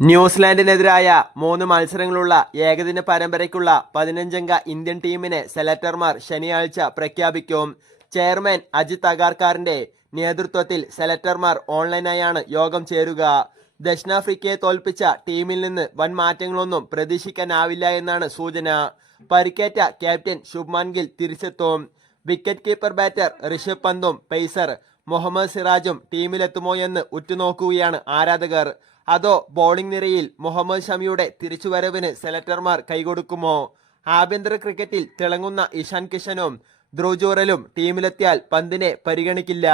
ന്യൂസിലാൻഡിനെതിരായ മൂന്ന് മത്സരങ്ങളുള്ള ഏകദിന പരമ്പരയ്ക്കുള്ള പതിനഞ്ചംഗ ഇന്ത്യൻ ടീമിനെ സെലക്ടർമാർ ശനിയാഴ്ച പ്രഖ്യാപിക്കും. ചെയർമാൻ അജിത് അഗാർക്കാറിന്റെ നേതൃത്വത്തിൽ സെലക്ടർമാർ ഓൺലൈനായാണ് യോഗം ചേരുക. ദക്ഷിണാഫ്രിക്കയെ തോൽപ്പിച്ച ടീമിൽ നിന്ന് വൻ മാറ്റങ്ങളൊന്നും പ്രതീക്ഷിക്കാനാവില്ല എന്നാണ് സൂചന. പരിക്കേറ്റ ക്യാപ്റ്റൻ ശുഭ്മാൻ ഗിൽ തിരിച്ചെത്തും. വിക്കറ്റ് കീപ്പർ ബാറ്റർ ഋഷഭ് പന്തും പേസർ മുഹമ്മദ് സിറാജും ടീമിലെത്തുമോ എന്ന് ഉറ്റുനോക്കുകയാണ് ആരാധകർ. അതോ ബോളിംഗ് നിരയിൽ മുഹമ്മദ് ഷമിയുടെ തിരിച്ചുവരവിന് സെലക്ടർമാർ കൈകൊടുക്കുമോ? ആഭ്യന്തര ക്രിക്കറ്റിൽ തിളങ്ങുന്ന ഇഷാൻ കിഷനും ധ്രുവജൂറലും ടീമിലെത്തിയാൽ പന്തിനെ പരിഗണിക്കില്ല.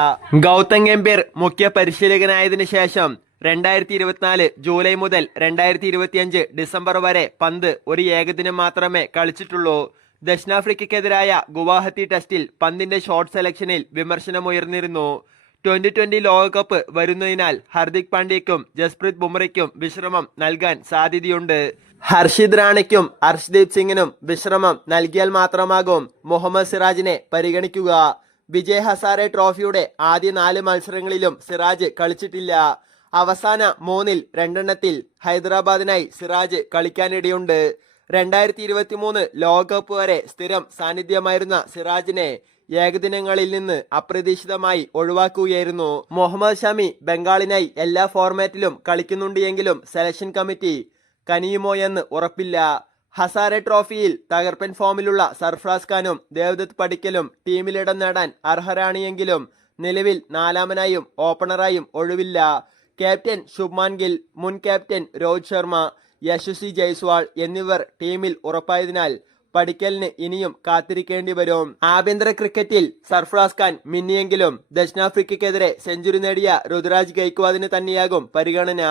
ഗൗതം ഗംഭീർ മുഖ്യ പരിശീലകനായതിനു ശേഷം രണ്ടായിരത്തി ഇരുപത്തിനാല് ജൂലൈ മുതൽ രണ്ടായിരത്തി ഇരുപത്തിയഞ്ച് ഡിസംബർ വരെ പന്ത് ഒരു ഏകദിനം മാത്രമേ കളിച്ചിട്ടുള്ളൂ. ദക്ഷിണാഫ്രിക്കയ്ക്കെതിരായ ഗുവാഹത്തി ടെസ്റ്റിൽ പന്തിന്റെ ഷോർട്ട് സെലക്ഷനിൽ വിമർശനമുയർന്നിരുന്നു. ട്വന്റി ട്വന്റി ലോകകപ്പ് വരുന്നതിനാൽ ഹർദിക് പാണ്ഡ്യയ്ക്കും ജസ്പ്രീത് ബുംറയ്ക്കും വിശ്രമം നൽകാൻ സാധ്യതയുണ്ട്. ഹർഷിദ് റാണയ്ക്കും അർഷ്ദീപ് സിംഗിനും വിശ്രമം നൽകിയാൽ മാത്രമാകും മുഹമ്മദ് സിറാജിനെ പരിഗണിക്കുക. വിജയ് ഹസാരെ ട്രോഫിയുടെ ആദ്യ നാല് മത്സരങ്ങളിലും സിറാജ് കളിച്ചിട്ടില്ല. അവസാന മൂന്നിൽ രണ്ടെണ്ണത്തിൽ ഹൈദരാബാദിനായി സിറാജ് കളിക്കാനിടയുണ്ട്. രണ്ടായിരത്തി ഇരുപത്തി മൂന്ന് ലോകകപ്പ് വരെ സ്ഥിരം സാന്നിധ്യമായിരുന്ന സിറാജിനെ ഏകദിനങ്ങളിൽ നിന്ന് അപ്രതീക്ഷിതമായി ഒഴിവാക്കുകയായിരുന്നു. മുഹമ്മദ് ഷമി ബംഗാളിനായി എല്ലാ ഫോർമാറ്റിലും കളിക്കുന്നുണ്ട് എങ്കിലും സെലക്ഷൻ കമ്മിറ്റി കനിയുമോ എന്ന് ഉറപ്പില്ല. ഹസാരെ ട്രോഫിയിൽ തകർപ്പൻ ഫോമിലുള്ള സർഫ്രാസ് ഖാനും ദേവദത്ത് പടിക്കലും ടീമിലിടം നേടാൻ അർഹരാണിയെങ്കിലും നിലവിൽ നാലാമനായും ഓപ്പണറായും ഒഴിവില്ല. ക്യാപ്റ്റൻ ശുഭ്മാൻ ഗിൽ മുൻ ക്യാപ്റ്റൻ രോഹിത് ശർമ്മ യശസ്വി ജയ്സ്വാൾ എന്നിവർ ടീമിൽ ഉറപ്പായതിനാൽ പഠിക്കലിന് ഇനിയും കാത്തിരിക്കേണ്ടി വരും. ആഭ്യന്തര ക്രിക്കറ്റിൽ സർഫ്രാസ് ഖാൻ മിന്നിയെങ്കിലും ദക്ഷിണാഫ്രിക്കയ്ക്കെതിരെ സെഞ്ചുറി നേടിയ ഋതുരാജ് ഗൈക്വാദിന് തന്നെയാകും പരിഗണന.